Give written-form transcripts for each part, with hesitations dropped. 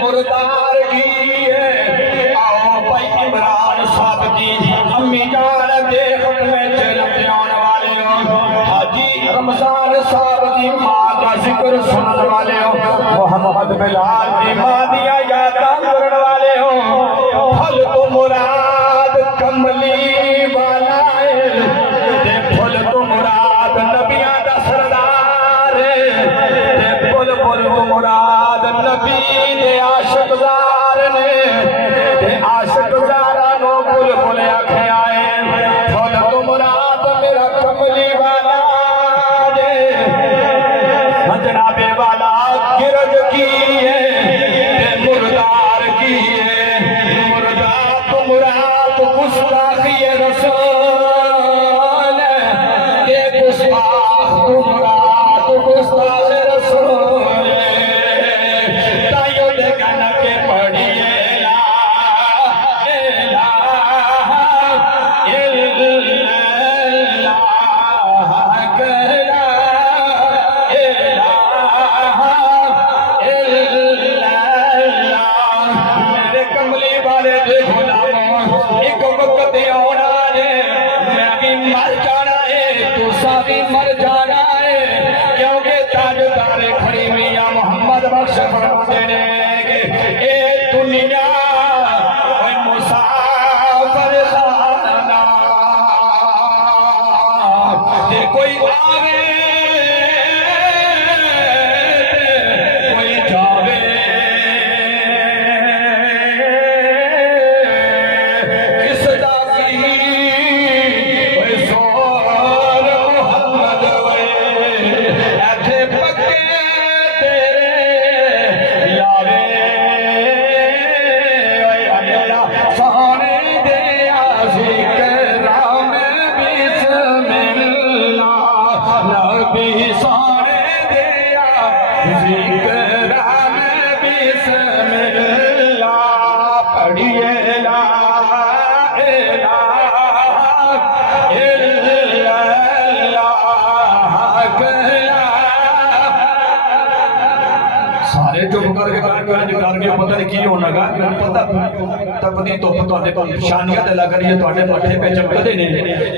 मुर्दार की है। आओ भाई इमरान साहब जी अम्मी जान दे हुक्म चलते आने वाले हो। हाजी रमजान साहब जी मां का जिक्र सुनने वाले हो। मोहम्मद बिलाल जी मां दिया यादां करने वाले हो। फल तो मुराद कमली वाला है, फल तो मुराद नबिया दा सरदार है, फल फल तो मुराद नबी दे आशिकदार ने, आशिकदारा नो बुल बुल आख्या है। फल तो मुराद मेरा कमली वाला है, जनाबे वाला गिरज की है, मुर्दार की है। मुर्दार तो मुराद गुस्ताखी रसूल, ये गुस्ताख तो मुराद गुस्ताख रसूल। तायो देखन के पढ़िए ला इलाहा इल्लल्लाह, ला इलाहा इल्लल्लाह। मेरे कमली वाले दे गुलामों, एक वक्त आना है मैं भी मर जाना है, तुसा भी मर जाना है, क्योंकि ताजदार खड़ी मियां मोहम्मद बख्श फरमाते ने ए दुनिया ओए मुसाफिर खाना, ते कोई आवे कोई जावे, किसदा की ओए सोर मोहम्मद ओए, ऐथे पक्के तेरे यारे ओए अल्लाह सोने दे जिक्रा में बिस्मिल्लाह, नबी सोने दे जिक्रा में बिस्मिल्लाह। पढ़िए ला इलाहा इल्लल्लाह, सारे चुप करके करके पता नहीं की होना गा, पता तपदी धुप तुहाडे शानियां ते लग रही है, तुहाडे मत्थे पे चमकदे ने।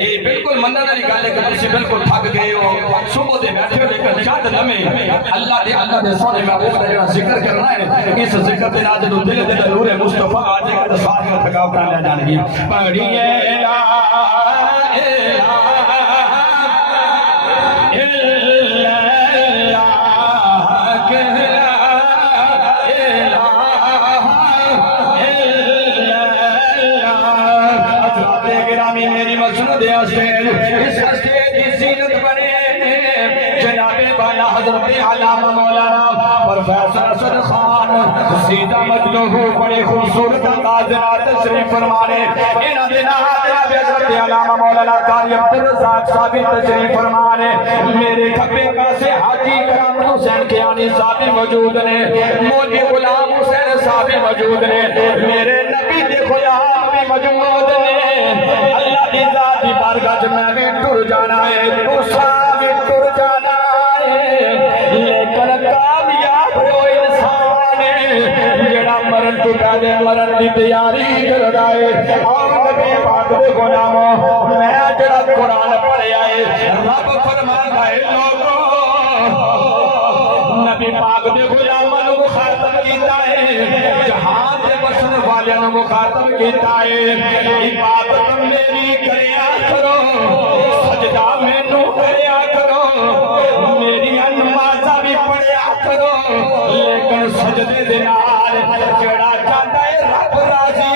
ये बिल्कुल मनण वाली गल है कि तुसीं बिल्कुल थक गए हो, सुबह दे बैठे हो, लेकिन चंद लम्हे अल्लाह दे सोहने महबूब दा जिहड़ा जिक्र करना है, इस जिक्र दे नाल जदों दिल दे नूर मुस्तफा आ जाएगा तो सारियां थकावटां ले जाणगियां। पढ़िए ला इलाहा इल्लल्लाह, मेरी मसनद इस स्टेज की जीनत बने जनाबे वाला हजरत अल्लामा मौलाना प्रोफेसर असद खान सीधा मजलूहू बड़े खूबसूरत अंदाज नाल तशरीफ फरमाने। इन्हां दे नाल जनाबे हजरत अल्लामा मौलाना कारी अब्दुल रज़ाक साहब तशरीफ फरमाने। मेरे खब्बे पासे हाजी कराम हुसैन कियानी साहब मौजूद ने, मौलवी गुलाम हुसैन साहब मौजूद ने, मेरे नबी दे गुलाम भी मौजूद ने। अल्लाह दी जात दी बारगाह च मैं भी टुर जाना है, तुसा भी टुर जाना है, लेकिन कामयाब हो इंसान जेड़ा मरण तो पहले मरण की तैयारी करदा है। और नबी पाक दे गुलामों, मैं जेड़ा कुरान पढ़िया है, रब फरमांदा है लोगों, नबी पाक दे गुलामां नूं मुखातब कीता है, जहान दे बसन वालियां नूं मुखातब कीता है। इबादत मेरी करया करो, सजदा मैनू करया करो, मेरी नमाज़ां भी पढ़िया करो, लेकिन सजदे दे नाल जेड़ा चाहता है रब राजी